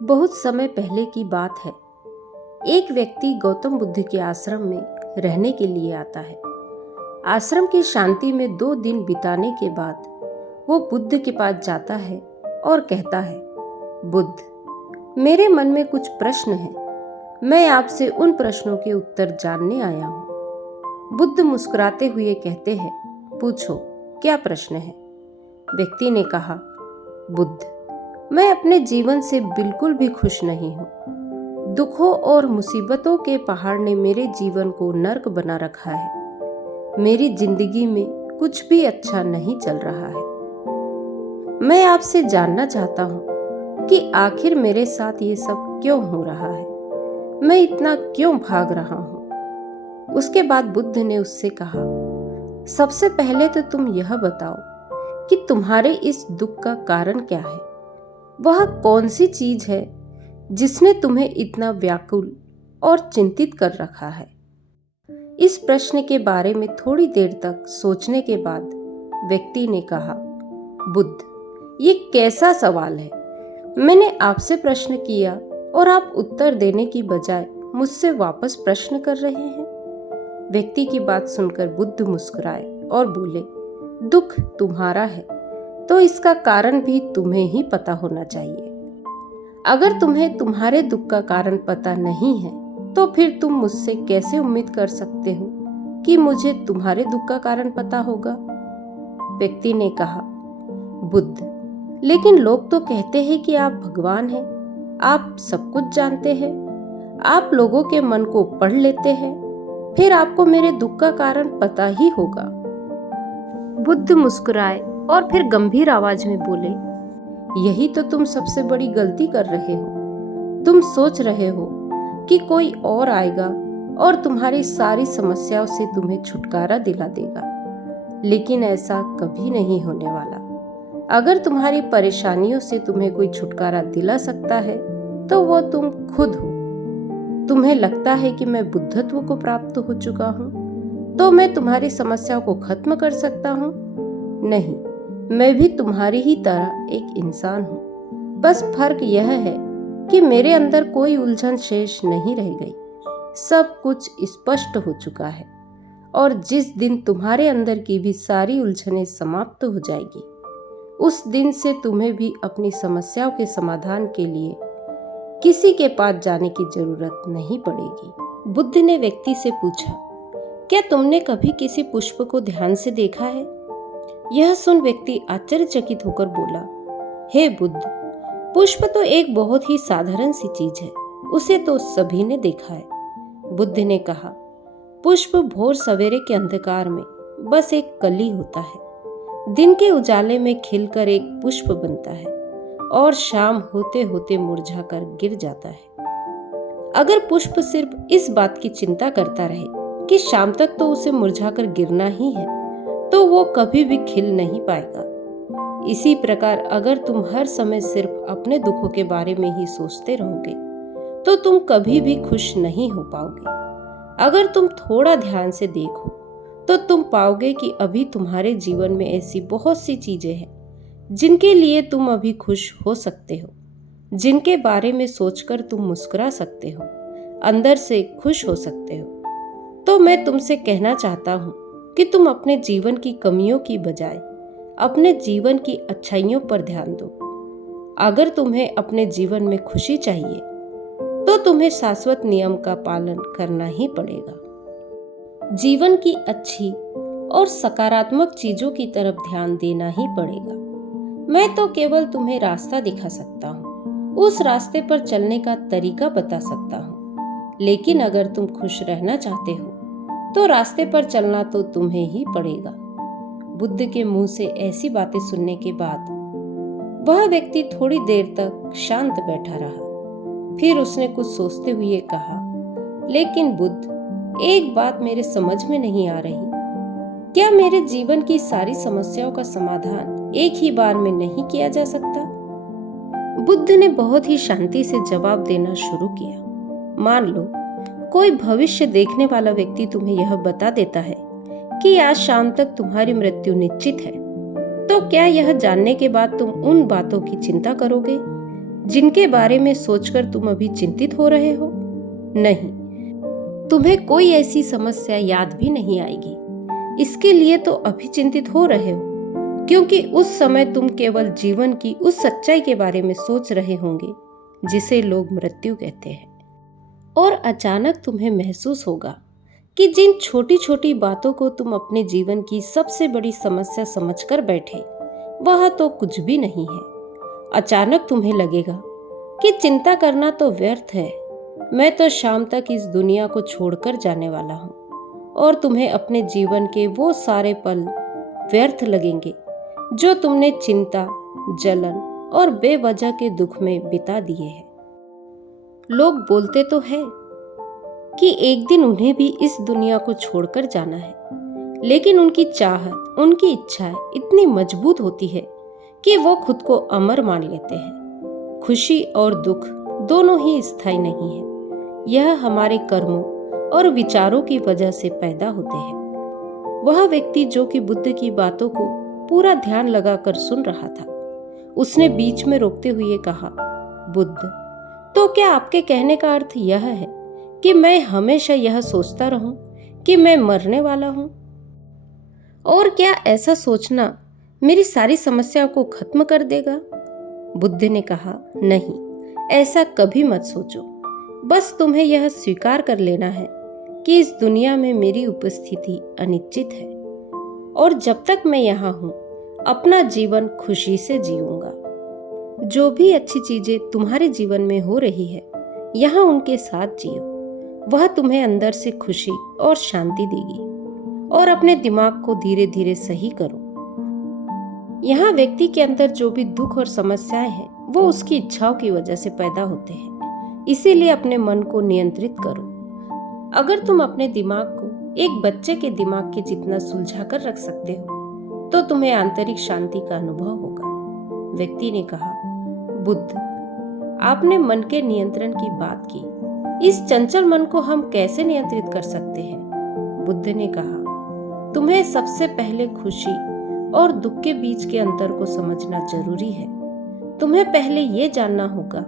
बहुत समय पहले की बात है। एक व्यक्ति गौतम बुद्ध के आश्रम में रहने के लिए आता है। आश्रम की शांति में 2 दिन बिताने के बाद वो बुद्ध के पास जाता है और कहता है, बुद्ध, मेरे मन में कुछ प्रश्न हैं। मैं आपसे उन प्रश्नों के उत्तर जानने आया हूँ। बुद्ध मुस्कुराते हुए कहते हैं, पूछो, क्या प्रश्न है? व्यक्ति ने कहा, बुद्ध, मैं अपने जीवन से बिल्कुल भी खुश नहीं हूँ। दुखों और मुसीबतों के पहाड़ ने मेरे जीवन को नर्क बना रखा है। मेरी जिंदगी में कुछ भी अच्छा नहीं चल रहा है। मैं आपसे जानना चाहता हूँ कि आखिर मेरे साथ ये सब क्यों हो रहा है? मैं इतना क्यों भाग रहा हूँ? उसके बाद बुद्ध ने उससे कहा, सबसे पहले तो तुम यह बताओ कि तुम्हारे इस दुख का कारण क्या है? वह कौन सी चीज है जिसने तुम्हें इतना व्याकुल और चिंतित कर रखा है? इस प्रश्न के बारे में थोड़ी देर तक सोचने के बाद व्यक्ति ने कहा, बुद्ध, ये कैसा सवाल है? मैंने आपसे प्रश्न किया और आप उत्तर देने की बजाय मुझसे वापस प्रश्न कर रहे हैं। व्यक्ति की बात सुनकर बुद्ध मुस्कुराए और बोले, दुख तुम्हारा है तो इसका कारण भी तुम्हें ही पता होना चाहिए। अगर तुम्हें तुम्हारे दुख का कारण पता नहीं है तो फिर तुम मुझसे कैसे उम्मीद कर सकते हो कि मुझे तुम्हारे दुख का कारण पता होगा? व्यक्ति ने कहा, बुद्ध, लेकिन लोग तो कहते हैं कि आप भगवान हैं, आप सब कुछ जानते हैं, आप लोगों के मन को पढ़ लेते हैं, फिर आपको मेरे दुख का कारण पता ही होगा। बुद्ध मुस्कुराए और फिर गंभीर आवाज में बोले, यही तो तुम सबसे बड़ी गलती कर रहे हो। तुम सोच रहे हो कि कोई और आएगा और तुम्हारी सारी समस्याओं से तुम्हें छुटकारा दिला देगा, लेकिन ऐसा कभी नहीं होने वाला। अगर तुम्हारी परेशानियों से तुम्हें कोई छुटकारा दिला सकता है तो वो तुम खुद हो। तुम्हें लगता है कि मैं बुद्धत्व को प्राप्त हो चुका हूँ तो मैं तुम्हारी समस्याओं को खत्म कर सकता हूँ? नहीं, मैं भी तुम्हारी ही तरह एक इंसान हूँ। बस फर्क यह है कि मेरे अंदर कोई उलझन शेष नहीं रह गई। सब कुछ स्पष्ट हो चुका है और जिस दिन तुम्हारे अंदर की भी सारी उलझनें समाप्त हो जाएगी, उस दिन से तुम्हें भी अपनी समस्याओं के समाधान के लिए किसी के पास जाने की जरूरत नहीं पड़ेगी। बुद्ध ने व्यक्ति से पूछा, क्या तुमने कभी किसी पुष्प को ध्यान से देखा है? यह सुन व्यक्ति आश्चर्यचकित होकर बोला, हे बुद्ध, पुष्प तो एक बहुत ही साधारण सी चीज है, उसे तो सभी ने देखा है। बुद्ध ने कहा, पुष्प भोर सवेरे के अंधकार में बस एक कली होता है। दिन के उजाले में खिलकर एक पुष्प बनता है और शाम होते होते मुरझाकर गिर जाता है। अगर पुष्प सिर्फ इस बात की चिंता करता रहे कि शाम तक तो उसे मुरझाकर गिरना ही है, तो वो कभी भी खिल नहीं पाएगा। इसी प्रकार अगर तुम हर समय सिर्फ अपने दुखों के बारे में ही सोचते रहोगे तो तुम कभी भी खुश नहीं हो पाओगे। अगर तुम थोड़ा ध्यान से देखो तो तुम पाओगे कि अभी तुम्हारे जीवन में ऐसी बहुत सी चीजें हैं जिनके लिए तुम अभी खुश हो सकते हो, जिनके बारे में सोचकर तुम मुस्कुरा सकते हो, अंदर से खुश हो सकते हो। तो मैं तुमसे कहना चाहता हूँ कि तुम अपने जीवन की कमियों की बजाय अपने जीवन की अच्छाइयों पर ध्यान दो। अगर तुम्हें अपने जीवन में खुशी चाहिए तो तुम्हें शाश्वत नियम का पालन करना ही पड़ेगा। जीवन की अच्छी और सकारात्मक चीजों की तरफ ध्यान देना ही पड़ेगा। मैं तो केवल तुम्हें रास्ता दिखा सकता हूँ, उस रास्ते पर चलने का तरीका बता सकता हूँ, लेकिन अगर तुम खुश रहना चाहते हो तो रास्ते पर चलना तो तुम्हें ही पड़ेगा। बुद्ध के मुंह से ऐसी बातें सुनने के बाद वह व्यक्ति थोड़ी देर तक शांत बैठा रहा। फिर उसने कुछ सोचते हुए कहा, लेकिन बुद्ध, एक बात मेरे समझ में नहीं आ रही। क्या मेरे जीवन की सारी समस्याओं का समाधान एक ही बार में नहीं किया जा सकता? बुद्ध ने बहुत ही शांति से जवाब देना शुरू किया। मान लो कोई भविष्य देखने वाला व्यक्ति तुम्हें यह बता देता है कि आज शाम तक तुम्हारी मृत्यु निश्चित है, तो क्या यह जानने के बाद तुम उन बातों की चिंता करोगे जिनके बारे में सोचकर तुम अभी चिंतित हो रहे हो? नहीं, तुम्हें कोई ऐसी समस्या याद भी नहीं आएगी। इसके लिए तो अभी चिंतित हो रहे हो, क्योंकि उस समय तुम केवल जीवन की उस सच्चाई के बारे में सोच रहे होंगे जिसे लोग मृत्यु कहते हैं। और अचानक तुम्हें महसूस होगा कि जिन छोटी छोटी बातों को तुम अपने जीवन की सबसे बड़ी समस्या समझकर बैठे, वह तो कुछ भी नहीं है। अचानक तुम्हें लगेगा कि चिंता करना तो व्यर्थ है, मैं तो शाम तक इस दुनिया को छोड़कर जाने वाला हूँ। और तुम्हें अपने जीवन के वो सारे पल व्यर्थ लगेंगे जो तुमने चिंता, जलन और बेवजह के दुख में बिता दिए हैं। लोग बोलते तो हैं कि एक दिन उन्हें भी इस दुनिया को छोड़कर जाना है, लेकिन उनकी चाहत, उनकी इच्छाएं इतनी मजबूत होती है कि वो खुद को अमर मान लेते हैं। खुशी और दुख दोनों ही स्थायी नहीं है। यह हमारे कर्मों और विचारों की वजह से पैदा होते हैं। वह व्यक्ति जो कि बुद्ध की बातों को पूरा ध्यान लगाकर सुन रहा था, उसने बीच में रोकते हुए कहा, बुद्ध, तो क्या आपके कहने का अर्थ यह है कि मैं हमेशा यह सोचता रहूं कि मैं मरने वाला हूं? और क्या ऐसा सोचना मेरी सारी समस्याओं को खत्म कर देगा? बुद्ध ने कहा, नहीं, ऐसा कभी मत सोचो। बस तुम्हें यह स्वीकार कर लेना है कि इस दुनिया में मेरी उपस्थिति अनिश्चित है, और जब तक मैं यहाँ हूँ अपना जीवन खुशी से जीऊंगा। जो भी अच्छी चीजें तुम्हारे जीवन में हो रही है, यहाँ उनके साथ जियो। वह तुम्हें अंदर से खुशी और शांति देगी। और अपने दिमाग को धीरे धीरे सही करो। यहाँ व्यक्ति के अंदर जो भी दुख और समस्याएं हैं, वो उसकी इच्छाओं की वजह से पैदा होते हैं। इसीलिए अपने मन को नियंत्रित करो। अगर तुम अपने दिमाग को एक बच्चे के दिमाग के जितना सुलझा कर रख सकते हो, तो तुम्हें आंतरिक शांति का अनुभव होगा। व्यक्ति ने कहा, बुद्ध, आपने मन के नियंत्रण की बात की। इस चंचल मन को हम कैसे नियंत्रित कर सकते हैं? बुद्ध ने कहा, तुम्हें सबसे पहले खुशी और दुख के बीच के अंतर को समझना जरूरी है। तुम्हें पहले ये जानना होगा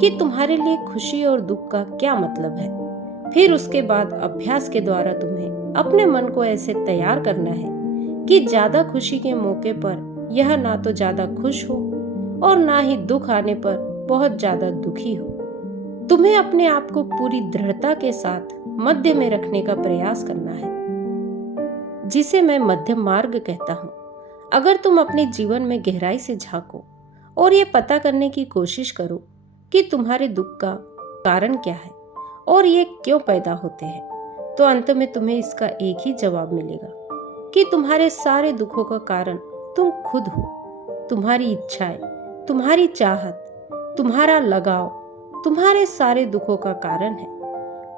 कि तुम्हारे लिए खुशी और दुख का क्या मतलब है। फिर उसके बाद अभ्यास के द्वारा तुम्हें अपने मन को ऐसे तैयार करना है कि ज्यादा खुशी के मौके पर यह ना तो ज्यादा खुश हो और ना ही दुख आने पर बहुत ज्यादा दुखी हो। तुम्हें अपने आप को पूरी दृढ़ता के साथ मध्य में रखने का प्रयास करना है, जिसे मैं मध्यम मार्ग कहता हूँ। अगर तुम अपने जीवन में गहराई से झांको और ये पता करने की कोशिश करो कि तुम्हारे दुख का कारण क्या है और ये क्यों पैदा होते हैं, तो अंत में तुम्हें इसका एक ही जवाब मिलेगा कि तुम्हारे सारे दुखों का कारण तुम खुद हो। तुम्हारी इच्छाएं, तुम्हारी चाहत, तुम्हारा लगाव तुम्हारे सारे दुखों का कारण है।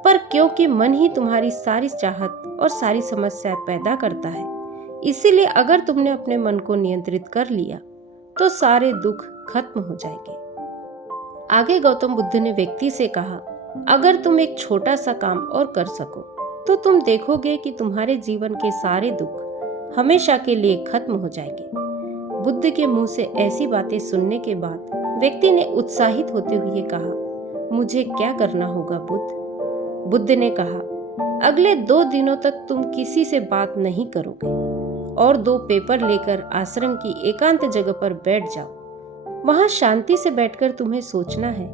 पर क्योंकि मन ही तुम्हारी सारी चाहत और सारी समस्याएं पैदा करता है, इसीलिए अगर तुमने अपने मन को नियंत्रित कर लिया तो सारे दुख खत्म हो जाएंगे। आगे गौतम बुद्ध ने व्यक्ति से कहा, अगर तुम एक छोटा सा काम और कर सको तो तुम देखोगे कि तुम्हारे जीवन के सारे दुख हमेशा के लिए खत्म हो जाएंगे। बुद्ध के मुंह से ऐसी बातें सुनने के बाद व्यक्ति ने उत्साहित होते हुए कहा, मुझे क्या करना होगा बुद्ध? बुद्ध ने कहा, अगले 2 दिनों तक तुम किसी से बात नहीं करोगे और 2 पेपर लेकर आश्रम की एकांत जगह पर बैठ जाओ। वहां शांति से बैठकर तुम्हें सोचना है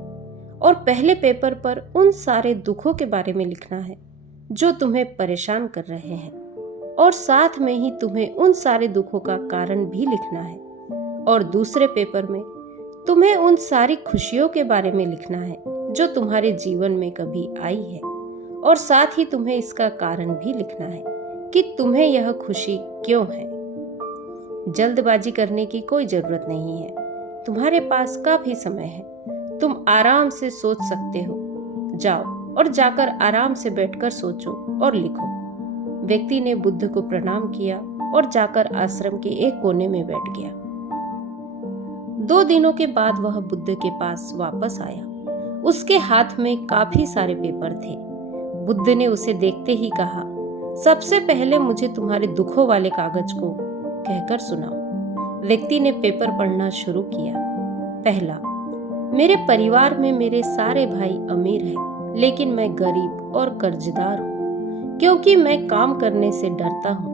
और पहले पेपर पर उन सारे दुखों के बारे में लिखना है जो तुम्हें परेशान कर रहे हैं, और साथ में ही तुम्हें उन सारे दुखों का कारण भी लिखना है। और दूसरे पेपर में तुम्हें उन सारी खुशियों के बारे में लिखना है जो तुम्हारे जीवन में कभी आई है, और साथ ही तुम्हें इसका कारण भी लिखना है कि तुम्हें यह खुशी क्यों है। जल्दबाजी करने की कोई जरूरत नहीं है, तुम्हारे पास काफी समय है, तुम आराम से सोच सकते हो। जाओ और जाकर आराम से बैठकर सोचो और लिखो। व्यक्ति ने बुद्ध को प्रणाम किया और जाकर आश्रम के एक कोने में बैठ गया। 2 दिनों के बाद वह बुद्ध के पास वापस आया। उसके हाथ में काफी सारे पेपर थे। बुद्ध ने उसे देखते ही कहा, सबसे पहले मुझे तुम्हारे दुखों वाले कागज को कहकर सुनाओ। व्यक्ति ने पेपर पढ़ना शुरू किया। पहला, मेरे परिवार में मेरे सारे भाई अमीर हैं, लेकिन मैं गरीब और कर्जदार हूँ, क्योंकि मैं काम करने से डरता हूँ।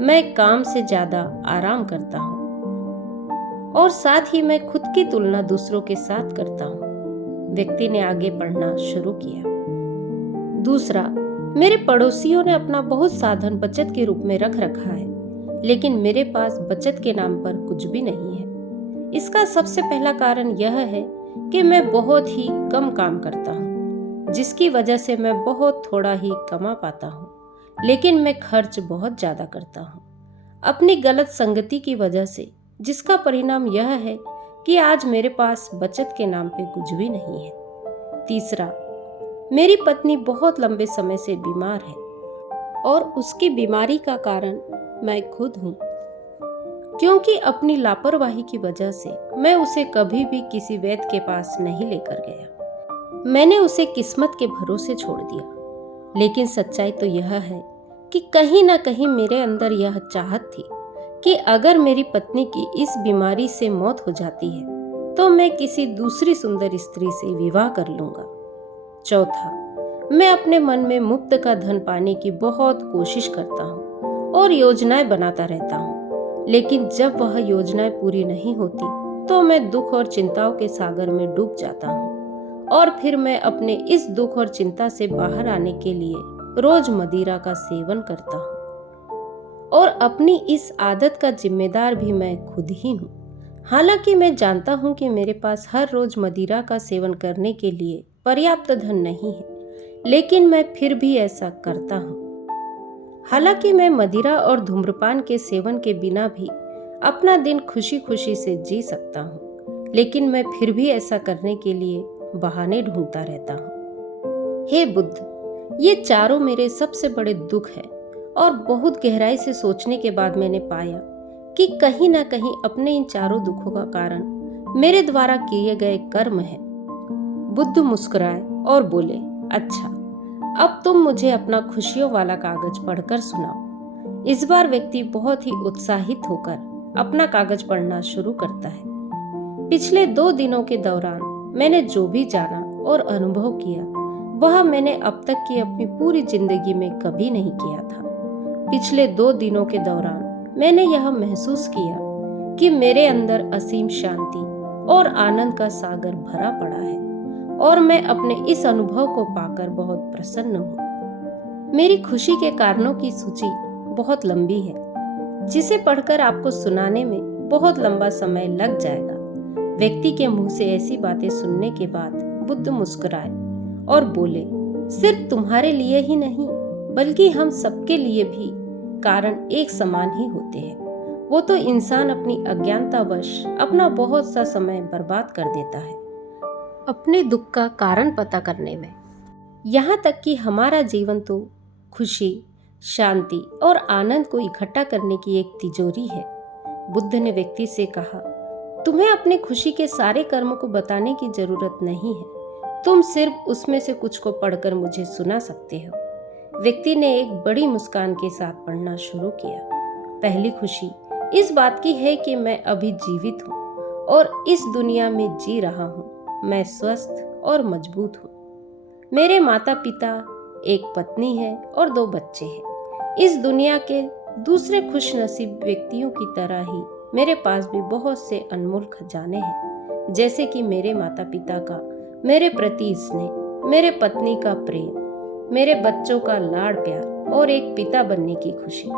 मैं काम से ज्यादा आराम करता हूँ और साथ ही मैं खुद की तुलना दूसरों के साथ करता हूँ। व्यक्ति ने आगे पढ़ना शुरू किया। दूसरा, मेरे पड़ोसियों ने अपना बहुत साधन बचत के रूप में रख रखा है, लेकिन मेरे पास बचत के नाम पर कुछ भी नहीं है। इसका सबसे पहला कारण यह है कि मैं बहुत ही कम काम करता हूँ, जिसकी वजह से मैं बहुत थोड़ा ही कमा पाता हूँ, लेकिन मैं खर्च बहुत ज्यादा करता हूँ अपनी गलत संगति की वजह से, जिसका परिणाम यह है कि आज मेरे पास बचत के नाम पे कुछ भी नहीं है। तीसरा, मेरी पत्नी बहुत लंबे समय से बीमार है और उसकी बीमारी का कारण मैं खुद हूँ, क्योंकि अपनी लापरवाही की वजह से मैं उसे कभी भी किसी वैद्य के पास नहीं लेकर गया। मैंने उसे किस्मत के भरोसे छोड़ दिया। लेकिन सच्चाई तो यह है कि कहीं ना कहीं मेरे अंदर यह चाहत थी कि अगर मेरी पत्नी की इस बीमारी से मौत हो जाती है तो मैं किसी दूसरी सुंदर स्त्री से विवाह कर लूंगा। चौथा, मैं अपने मन में मुफ्त का धन पाने की बहुत कोशिश करता हूँ और योजनाएं बनाता रहता हूँ, लेकिन जब वह योजनाएं पूरी नहीं होती तो मैं दुख और चिंताओं के सागर में डूब जाता हूँ और फिर मैं अपने इस दुख और चिंता से बाहर आने के लिए रोज मदिरा का सेवन करता हूँ और अपनी इस आदत का जिम्मेदार भी मैं खुद ही हूँ। हालांकि मैं जानता हूँ कि मेरे पास हर रोज मदिरा का सेवन करने के लिए पर्याप्त धन नहीं है, लेकिन मैं फिर भी ऐसा करता हूँ। हालांकि मैं मदिरा और धूम्रपान के सेवन के बिना भी अपना दिन खुशी खुशी से जी सकता हूँ, लेकिन मैं फिर भी ऐसा करने के लिए बहाने ढूंढता रहता हूँ। हे बुद्ध, ये चारों मेरे सबसे बड़े दुख हैं और बहुत गहराई से सोचने के बाद मैंने पाया कि कहीं ना कहीं अपने इन चारों दुखों का कारण मेरे द्वारा किए गए कर्म है। बुद्ध मुस्कुराए और बोले, अच्छा, अब तुम मुझे अपना खुशियों वाला कागज पढ़कर सुनाओ। इस बार व्यक्ति बहुत ही उत्साहित होकर अपना कागज पढ़ना शुरू करता है। पिछले 2 दिनों के दौरान मैंने जो भी जाना और अनुभव किया वह मैंने अब तक की अपनी पूरी जिंदगी में कभी नहीं किया था। पिछले 2 दिनों के दौरान मैंने यह महसूस किया कि मेरे अंदर असीम शांति और आनंद का सागर भरा पड़ा है और मैं अपने इस अनुभव को पाकर बहुत प्रसन्न हूँ। मेरी खुशी के कारणों की सूची बहुत लंबी है, जिसे पढ़कर आपको सुनाने में बहुत लंबा समय लग जाएगा। व्यक्ति के मुंह से ऐसी बातें सुनने के बाद बुद्ध मुस्कुराए और बोले, सिर्फ तुम्हारे लिए ही नहीं बल्कि हम सबके लिए भी कारण एक समान ही होते हैं। वो तो इंसान अपनी अज्ञानतावश अपना बहुत सा समय बर्बाद कर देता है अपने दुख का कारण पता करने में। यहाँ तक कि हमारा जीवन तो खुशी, शांति और आनंद को इकट्ठा करने की एक तिजोरी है। बुद्ध ने व्यक्ति से कहा, तुम्हें अपनी खुशी के सारे कर्मों को बताने की जरूरत नहीं है, तुम सिर्फ उसमें से कुछ को पढ़कर मुझे सुना सकते हो। व्यक्ति ने एक बड़ी मुस्कान के साथ पढ़ना शुरू किया। पहली खुशी इस बात की है कि मैं अभी जीवित हूँ और इस दुनिया में जी रहा हूँ। मैं स्वस्थ और मजबूत हूँ। मेरे माता पिता, एक पत्नी है और 2 बच्चे हैं। इस दुनिया के दूसरे खुशनसीब व्यक्तियों की तरह ही मेरे पास भी बहुत से अनमोल खजाने हैं, जैसे कि मेरे माता पिता का मेरे प्रति स्नेह, मेरे पत्नी का प्रेम, मेरे बच्चों का लाड़ प्यार और एक पिता बनने की खुशी।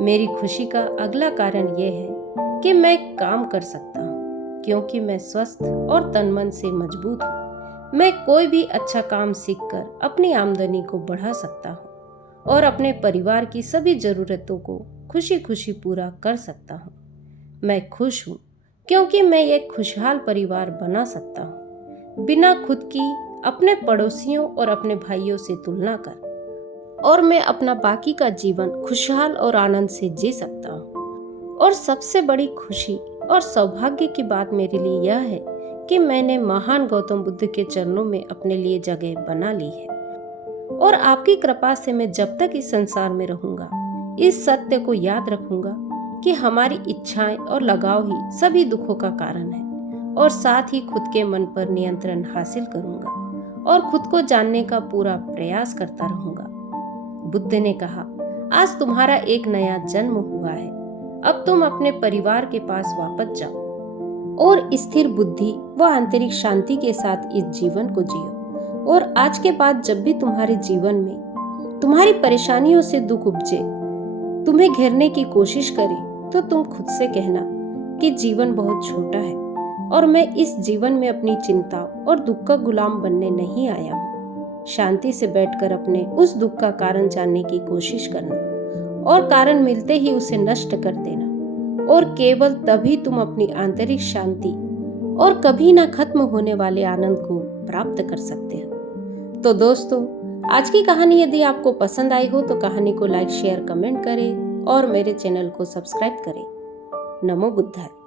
मेरी खुशी का अगला कारण यह है कि मैं काम कर सकता हूँ, क्योंकि मैं स्वस्थ और तन मन से मजबूत हूँ। मैं कोई भी अच्छा काम सीखकर अपनी आमदनी को बढ़ा सकता हूँ और अपने परिवार की सभी जरूरतों को खुशी खुशी पूरा कर सकता हूँ। मैं खुश हूँ क्योंकि मैं एक खुशहाल परिवार बना सकता हूँ, बिना खुद की अपने पड़ोसियों और अपने भाइयों से तुलना कर, और मैं अपना बाकी का जीवन खुशहाल और आनंद से जी सकता हूँ। और सबसे बड़ी खुशी और सौभाग्य की बात मेरे लिए यह है कि मैंने महान गौतम बुद्ध के चरणों में अपने लिए जगह बना ली है और आपकी कृपा से मैं जब तक इस संसार में रहूंगा इस सत्य को याद रखूंगा कि हमारी इच्छाएं और लगाव ही सभी दुखों का कारण है और साथ ही खुद के मन पर नियंत्रण हासिल करूंगा और खुद को जानने का पूरा प्रयास करता रहूंगा। बुद्ध ने कहा, आज तुम्हारा एक नया जन्म हुआ है, अब तुम अपने परिवार के पास वापस जाओ और स्थिर बुद्धि व आंतरिक शांति के साथ इस जीवन को जियो। और आज के बाद जब भी तुम्हारे जीवन में तुम्हारी परेशानियों से दुख उपजे, तुम्हें घेरने की कोशिश करे, तो तुम खुद से कहना कि जीवन बहुत छोटा है और मैं इस जीवन में अपनी चिंता और दुख का गुलाम बनने नहीं आया हूँ। शांति से बैठकर अपने उस दुख का कारण जानने की कोशिश करना और कारण मिलते ही उसे नष्ट कर देना, और केवल तभी तुम अपनी आंतरिक शांति और कभी ना खत्म होने वाले आनंद को प्राप्त कर सकते हो। तो दोस्तों, आज की कहानी यदि आपको पसंद आई हो तो कहानी को लाइक, शेयर, कमेंट करें और मेरे चैनल को सब्सक्राइब करें। नमो बुद्धाय।